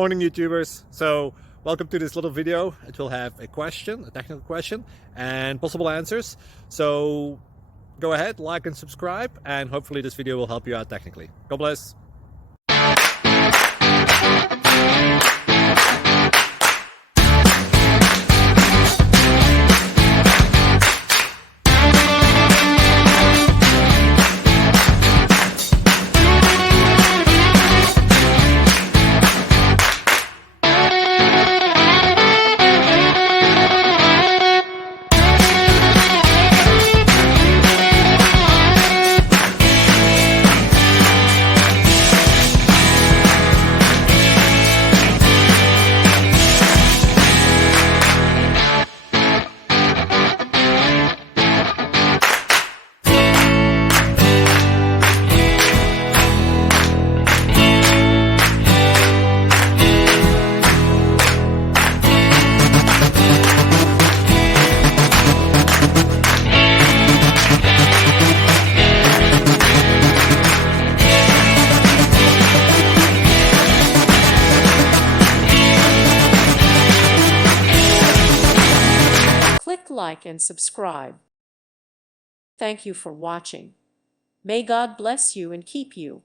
Morning YouTubers. So welcome to this little video. It will have a question, a technical question, and possible answers. So go ahead, like and subscribe, and hopefully this video will help you out technically. God bless. Click like and subscribe. Thank you for watching. May God bless you and keep you.